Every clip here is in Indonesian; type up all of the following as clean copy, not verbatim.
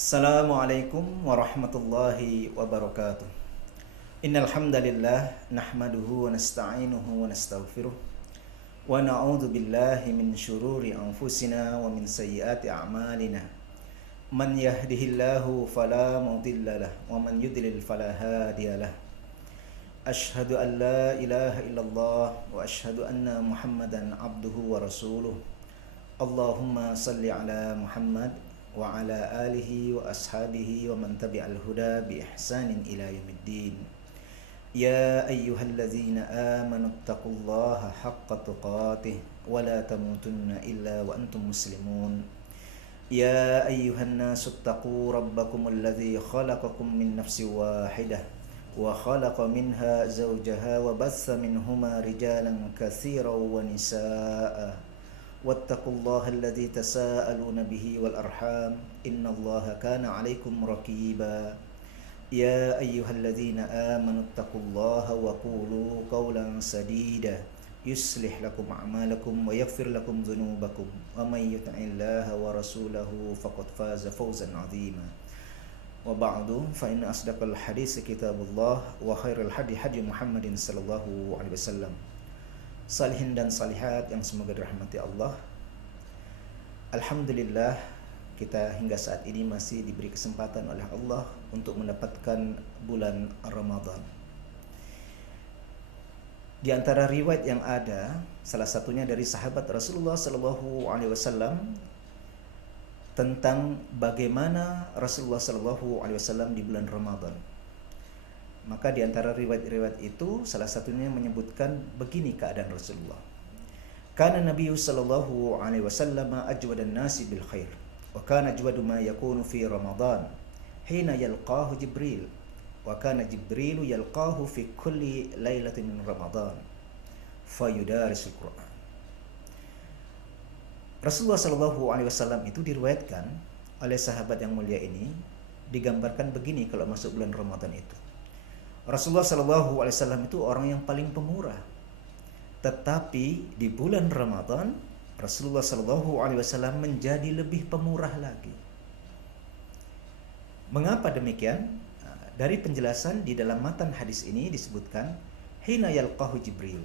Assalamualaikum warahmatullahi wabarakatuh. Innal hamdalillah nahmaduhu wa nasta'inuhu wa nastaghfiruh wa na'udzu billahi min syururi anfusina wa min sayyiati a'malina. Man yahdihillahu fala mudhillalah wa man yudlil fala hadiyalah. Ashhadu an la ilaha illallah wa ashhadu anna Muhammadan abduhu wa rasuluh. Allahumma salli ala Muhammad wa ala alihi wa ashabihi wa man tabi'al huda bi ihsanin ila yaumiddin. Ya ayyuhalladzina amanu taqullaha haqqa tuqatih wa la tamutunna illa wa antum muslimun. Ya ayyuhan nasu taqu rabbakumul ladzi khalaqakum min nafsin wahidah wa khalaqa minha zawjaha wa bassa minhuma rijalan katsiran wa nisaa'a wattaqullaha alladzi tasaaluna bihi wal arham innallaha kana 'alaikum raqiba. Ya ayyuhalladzina amanu taqullaha wa qulu qawlan sadida yuslih lakum a'malakum wa yaghfir lakum dhunubakum wa may yuti'illaha wa rasulahu faqad faza fawzan 'azima. Wa ba'du fa inna asdaqal hadits kitabullah wa khairal hadi hadi Muhammadin sallallahu alaihi wasallam. Salihin dan salihat yang semoga dirahmati Allah. Alhamdulillah, kita hingga saat ini masih diberi kesempatan oleh Allah untuk mendapatkan bulan Ramadan. Di antara riwayat yang ada, salah satunya dari sahabat Rasulullah sallallahu alaihi wasallam tentang bagaimana Rasulullah sallallahu alaihi wasallam di bulan Ramadan. Maka di antara riwayat-riwayat itu salah satunya menyebutkan begini keadaan Rasulullah. Kana Nabiyyu sallallahu alaihi wasallam ajwadan nasi bil khair wa kana ajwadu ma yakunu fi Ramadan hina yalqahu Jibril wa kana Jibrilu yalqahu fi kulli lailatin min Ramadan fayudarisul Quran. Rasulullah sallallahu alaihi wasallam itu diriwayatkan oleh sahabat yang mulia ini digambarkan begini kalau masuk bulan Ramadan itu. Rasulullah sallallahu alaihi wasallam itu orang yang paling pemurah. Tetapi di bulan Ramadan Rasulullah sallallahu alaihi wasallam menjadi lebih pemurah lagi. Mengapa demikian? Dari penjelasan di dalam matan hadis ini disebutkan hina yalqahu Jibril.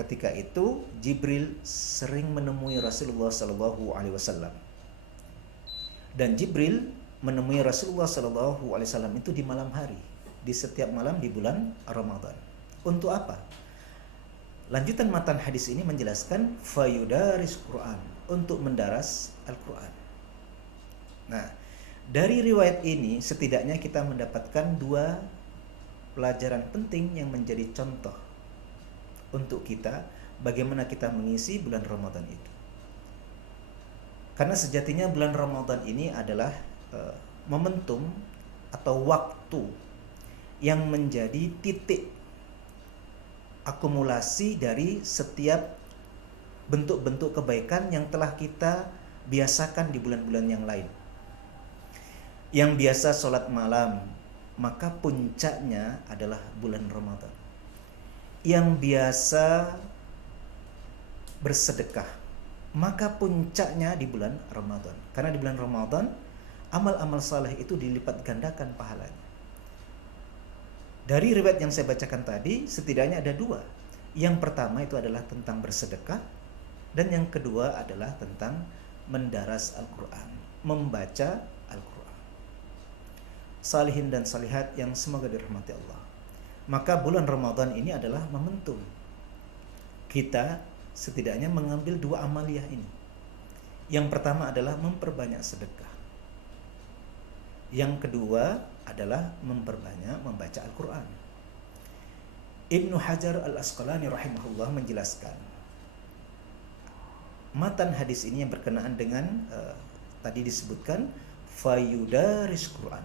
Ketika itu Jibril sering menemui Rasulullah sallallahu alaihi wasallam. Dan Jibril menemui Rasulullah sallallahu alaihi wasallam itu di malam hari, di setiap malam di bulan Ramadan. Untuk apa? Lanjutan matan hadis ini menjelaskan fayudaris Quran, untuk mendaras Al-Quran. Nah, dari riwayat ini setidaknya kita mendapatkan dua pelajaran penting yang menjadi contoh untuk kita bagaimana kita mengisi bulan Ramadan itu. Karena sejatinya bulan Ramadan ini adalah momentum atau waktu yang menjadi titik akumulasi dari setiap bentuk-bentuk kebaikan yang telah kita biasakan di bulan-bulan yang lain. Yang biasa sholat malam, maka puncaknya adalah bulan Ramadan. Yang biasa bersedekah, maka puncaknya di bulan Ramadan. Karena di bulan Ramadan amal-amal saleh itu dilipat gandakan pahalanya. Dari riwayat yang saya bacakan tadi, setidaknya ada dua. Yang pertama itu adalah tentang bersedekah, dan yang kedua adalah tentang mendaras Al-Quran, membaca Al-Quran. Salihin dan salihat yang semoga dirahmati Allah. Maka bulan Ramadan ini adalah momentum kita setidaknya mengambil dua amaliyah ini. Yang pertama adalah memperbanyak sedekah. Yang kedua adalah memperbanyak membaca Al-Quran. Ibnu Hajar Al-Asqalani rahimahullah menjelaskan matan hadis ini yang berkenaan dengan tadi disebutkan fayudaris Quran.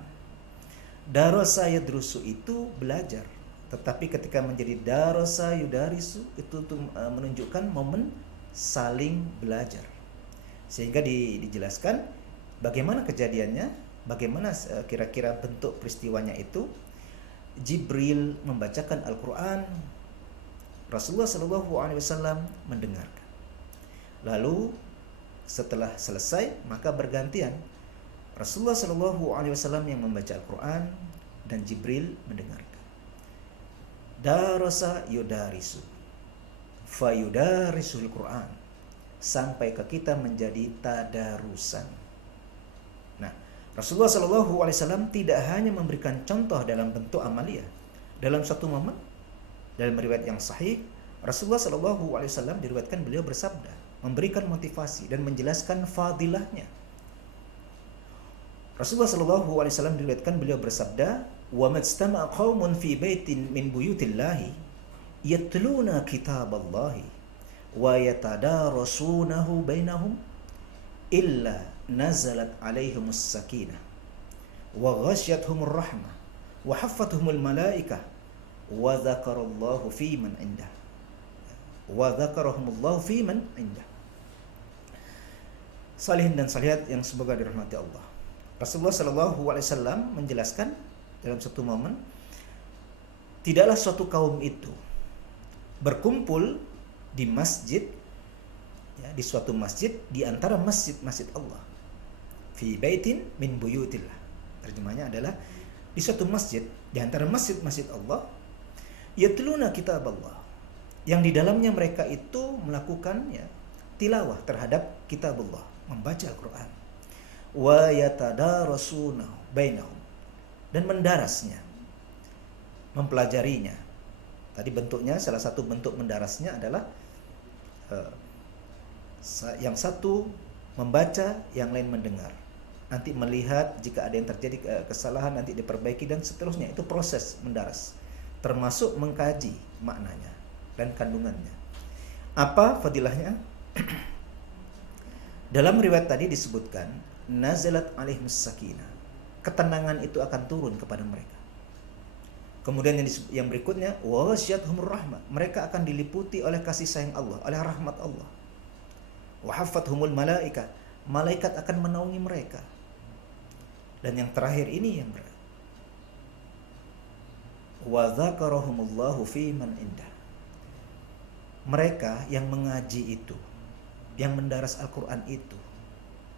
Darasa yadrusu itu belajar, tetapi ketika menjadi darasa yudarisu itu menunjukkan momen saling belajar. Sehingga dijelaskan bagaimana kejadiannya. Bagaimana kira-kira bentuk peristiwanya itu? Jibril membacakan Al-Quran, Rasulullah SAW mendengarkan. Lalu setelah selesai maka bergantian Rasulullah Shallallahu Alaihi Wasallam yang membaca Al-Quran dan Jibril mendengarkan. Darasa yudarisu, fayudarisul Quran, sampai ke kita menjadi tadarusan. Nah, Rasulullah Shallallahu Alaihi Wasallam tidak hanya memberikan contoh dalam bentuk amalia. Dalam satu momen, dalam riwayat yang sahih, Rasulullah Shallallahu Alaihi Wasallam diriwayatkan beliau bersabda, memberikan motivasi dan menjelaskan fadilahnya. Rasulullah Shallallahu Alaihi Wasallam diriwayatkan beliau bersabda, "Wa majtama'a qaumun fi baitin min buyutillahi yatluna kitaballahi wa yatadarasunahu bainahum illa nazalat alaihimus sakinah wa ghasyathumur rahmah wa haffathumul malaikah wa dzakarallahu fi man indah wa dzakarahumullahu fi man indah." Salihin dan salihat yang semoga dirahmati Allah. Rasulullah Shallallahu Alaihi Wasallam menjelaskan dalam satu momen, tidaklah suatu kaum itu berkumpul di masjid, ya, di suatu masjid di antara masjid-masjid Allah. Fi baitin min buyutillah. Terjemahnya adalah di suatu masjid di antara masjid-masjid Allah, yatluna kitab Allah, yang di dalamnya mereka itu melakukan, ya, tilawah terhadap kitab Allah, membaca Al-Quran. Wa yatadarasunahu bainahum, dan mendarasnya, mempelajarinya. Tadi bentuknya, salah satu bentuk mendarasnya adalah yang satu membaca, yang lain mendengar. Nanti melihat jika ada yang terjadi kesalahan, nanti diperbaiki dan seterusnya. Itu proses mendaras, termasuk mengkaji maknanya dan kandungannya. Apa fadilahnya? Dalam riwayat tadi disebutkan, nazalat alaihimus sakinah, ketenangan itu akan turun kepada mereka. Kemudian yang berikutnya, wa ghasyiyatuhumur rahmah, mereka akan diliputi oleh kasih sayang Allah, oleh rahmat Allah. Wa haffathumul malaikah, malaikat akan menaungi mereka. Dan yang terakhir ini yang berat, wa dzakarahumullahu fi man indah, mereka yang mengaji itu, yang mendaras Al-Quran itu,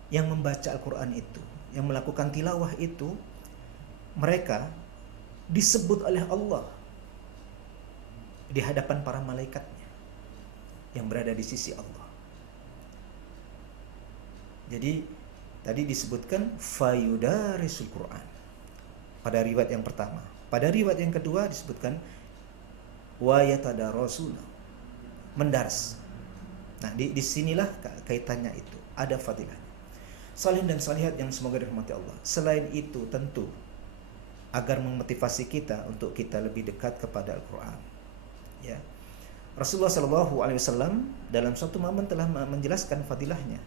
yang membaca Al-Quran itu, yang melakukan tilawah itu, mereka disebut oleh Allah di hadapan para malaikatnya yang berada di sisi Allah. Jadi tadi disebutkan fayudarisul Quran pada riwayat yang pertama. Pada riwayat yang kedua disebutkan wa yatadarasuna, mendaras. Nah, di sinilah kaitannya itu, ada fadilah. Salihin dan salihat yang semoga dirahmati Allah. Selain itu, tentu agar memotivasi kita untuk kita lebih dekat kepada Al-Quran, ya, Rasulullah Shallallahu Alaihi Wasallam dalam suatu momen telah menjelaskan fadilahnya.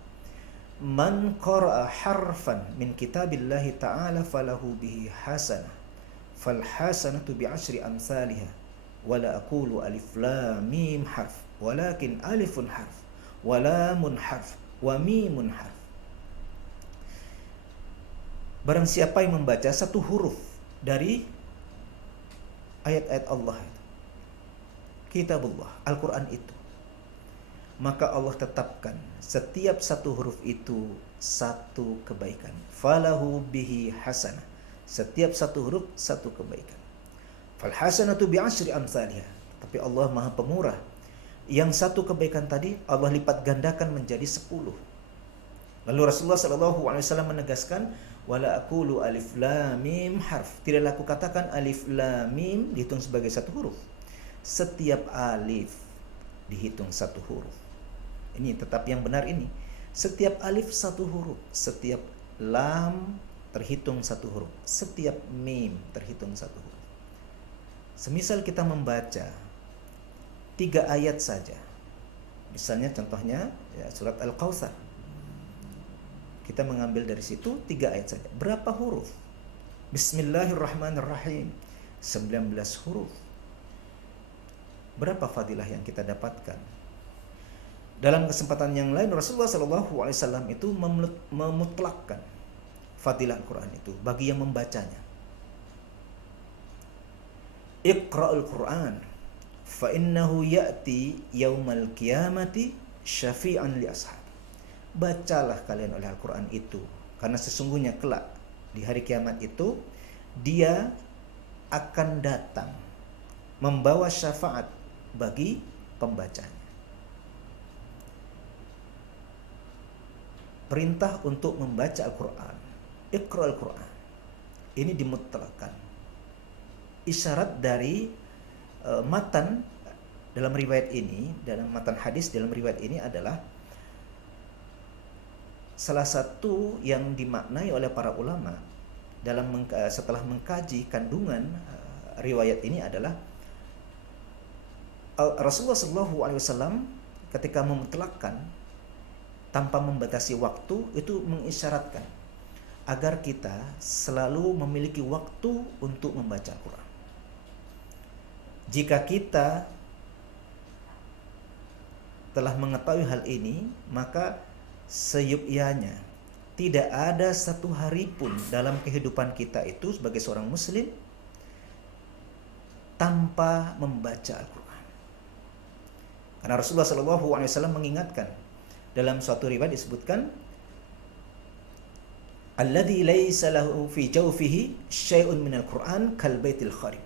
Man qara'a harfan min kitabillahi ta'ala falahu bihi hasanah, fal hasanatu bi'ashri amsalihha, wala aqulu alif lam mim harf, walakin alifun harf, wa lamun harf, wa mimun harf. Barang siapa yang membaca satu huruf dari ayat-ayat Allah itu, kitabullah, Al-Quran itu, maka Allah tetapkan setiap satu huruf itu satu kebaikan. Falahu bihi hasanah, setiap satu huruf satu kebaikan. Fal hasanatu bi'ashri amsalihha, tapi Allah Maha Pemurah. Yang satu kebaikan tadi Allah lipat gandakan menjadi 10. Lalu Rasulullah SAW menegaskan, wala aqulu alif lam mim harf, tidaklah aku katakan alif lam mim dihitung sebagai satu huruf. Setiap alif dihitung satu huruf. Ini tetap yang benar ini. Setiap alif satu huruf, setiap lam terhitung satu huruf, setiap mim terhitung satu huruf. Semisal kita membaca 3 ayat saja, misalnya contohnya, ya, surat Al-Kautsar, kita mengambil dari situ 3 ayat saja. Berapa huruf? Bismillahirrahmanirrahim, 19 huruf. Berapa fadilah yang kita dapatkan? Dalam kesempatan yang lain, Rasulullah SAW itu memutlakkan fadilah Al-Quran itu bagi yang membacanya. Iqra'ul Quran fa innahu ya'ti yaumal qiyamati syafi'an li ashab. Bacalah kalian oleh Al-Quran itu, Karena sesungguhnya kelak di hari kiamat itu dia akan datang membawa syafaat bagi pembacanya. Perintah untuk membaca Al-Quran, Iqra Al-Quran, ini dimutlakkan. Isyarat dari matan dalam riwayat ini, dalam matan hadis dalam riwayat ini adalah salah satu yang dimaknai oleh para ulama setelah mengkaji kandungan riwayat ini adalah Rasulullah SAW ketika memutlakkan tanpa membatasi waktu itu mengisyaratkan agar kita selalu memiliki waktu untuk membaca Al-Quran. Jika kita telah mengetahui hal ini, maka seyukyanya tidak ada satu hari pun dalam kehidupan kita itu sebagai seorang muslim tanpa membaca Al-Quran. Karena Rasulullah SAW mengingatkan dalam suatu riwayat disebutkan alladzi laisa lahu fi jawfihi syai'un minal Qur'an kal baitil kharib.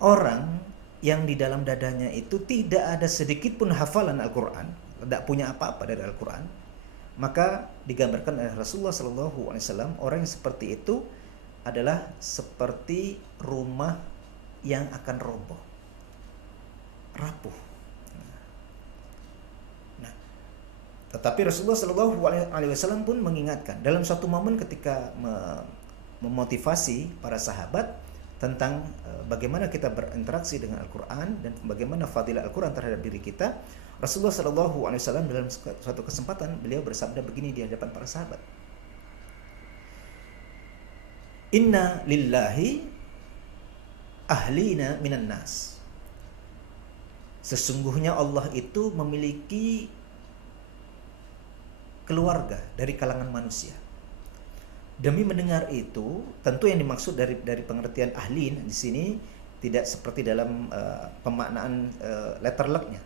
Orang yang di dalam dadanya itu tidak ada sedikit pun hafalan Al-Qur'an, tidak punya apa-apa dari Al-Qur'an, maka digambarkan oleh Rasulullah SAW orang yang seperti itu adalah seperti rumah yang akan roboh, rapuh. Tetapi Rasulullah SAW pun mengingatkan dalam suatu momen ketika memotivasi para sahabat tentang bagaimana kita berinteraksi dengan Al-Quran dan bagaimana fadilah Al-Quran terhadap diri kita. Rasulullah SAW dalam suatu kesempatan beliau bersabda begini di hadapan para sahabat, Inna lillahi ahlina minan nas. Sesungguhnya Allah itu memiliki keluarga dari kalangan manusia. Demi mendengar itu, tentu yang dimaksud dari pengertian ahlin di sini tidak seperti dalam pemaknaan letter luck-nya.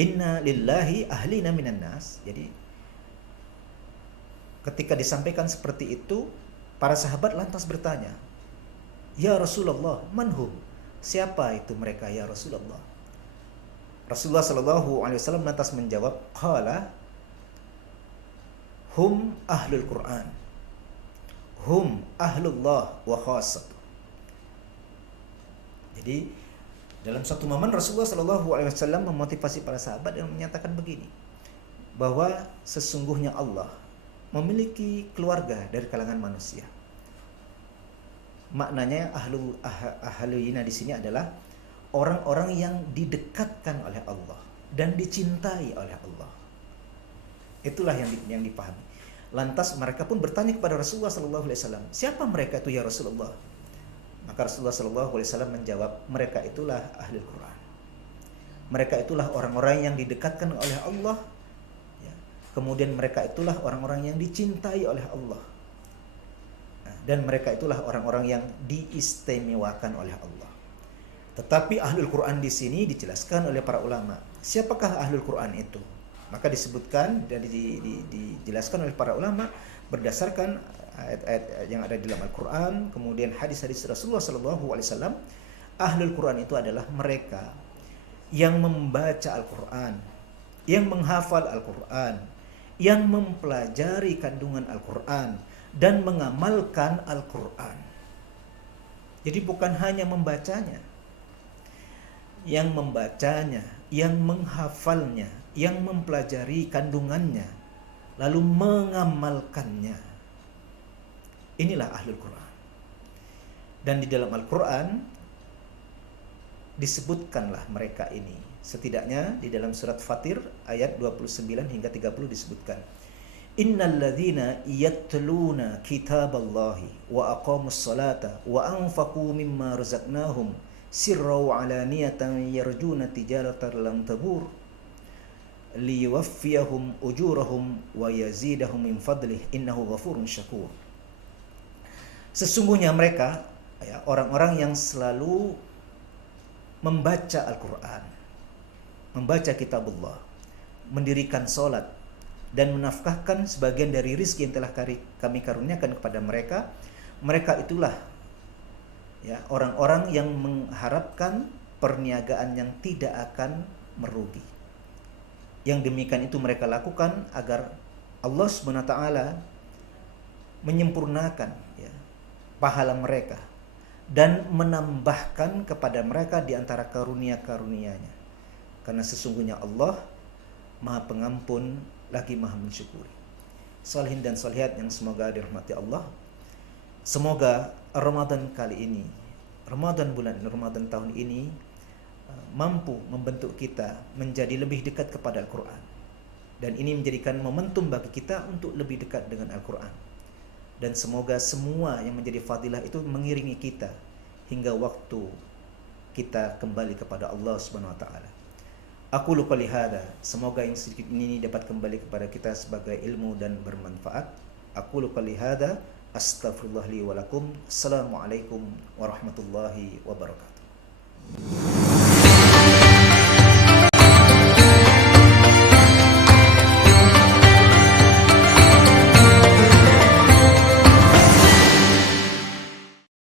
Inna lillahi ahlina minan nas. Jadi ketika disampaikan seperti itu, para sahabat lantas bertanya, Ya Rasulullah, manhum? Siapa itu mereka ya Rasulullah? Rasulullah SAW lantas menjawab, qala hum ahlul Quran, hum ahlullah wa khasat. Jadi dalam satu momen Rasulullah SAW memotivasi para sahabat dan menyatakan begini, bahwa sesungguhnya Allah memiliki keluarga dari kalangan manusia. Maknanya ahluyina di sini adalah orang-orang yang didekatkan oleh Allah dan dicintai oleh Allah. Itulah yang dipahami. Lantas mereka pun bertanya kepada Rasulullah SAW, siapa mereka itu ya Rasulullah? Maka Rasulullah SAW menjawab, mereka itulah ahli Quran. Mereka itulah orang-orang yang didekatkan oleh Allah. Kemudian mereka itulah orang-orang yang dicintai oleh Allah. Dan mereka itulah orang-orang yang diistimewakan oleh Allah. Tetapi ahlul Quran di sini dijelaskan oleh para ulama. Siapakah ahlul Quran itu? Maka disebutkan dan dijelaskan oleh para ulama berdasarkan ayat-ayat yang ada di dalam Al-Quran, kemudian hadis-hadis Rasulullah SAW. Ahlul Quran itu adalah mereka yang membaca Al-Quran, yang menghafal Al-Quran, yang mempelajari kandungan Al-Quran dan mengamalkan Al-Quran. Jadi bukan hanya membacanya, yang membacanya, yang menghafalnya, yang mempelajari kandungannya, lalu mengamalkannya. Inilah ahlul Quran. Dan di dalam Al-Quran disebutkanlah mereka ini. Setidaknya di dalam surat Fatir ayat 29 hingga 30 disebutkan, Innal ladzina yatluna kitaballahi wa aqamus salata wa anfaqu mimma razaqnahum sirra wa alaniyatan yarjuna tijaratan lan tabur liwaffiyahum ujurahum wa yazidahum min fadlih innahu ghafurun syakur. Sesungguhnya mereka orang-orang yang selalu membaca Al-Quran, membaca kitabullah, mendirikan salat dan menafkahkan sebagian dari rizki yang telah kami karuniakan kepada mereka. Mereka itulah ya orang-orang yang mengharapkan perniagaan yang tidak akan merugi. Yang demikian itu mereka lakukan agar Allah Subhanahu wa taala menyempurnakan ya, pahala mereka dan menambahkan kepada mereka di antara karunia-karunia-Nya. Karena sesungguhnya Allah Maha Pengampun lagi Maha Mensyukuri. Salihin dan salihat yang semoga dirahmati Allah. Semoga Ramadan kali ini, Ramadan tahun ini mampu membentuk kita menjadi lebih dekat kepada Al-Quran. Dan ini menjadikan momentum bagi kita untuk lebih dekat dengan Al-Quran. Dan semoga semua yang menjadi fadilah itu mengiringi kita hingga waktu kita kembali kepada Allah Subhanahu wa taala. Aku lupa lihada, semoga yang sedikit ini dapat kembali kepada kita sebagai ilmu dan bermanfaat. Aku lupa lihada, astaghfirullah li wa lakum. Assalamualaikum warahmatullahi wabarakatuh.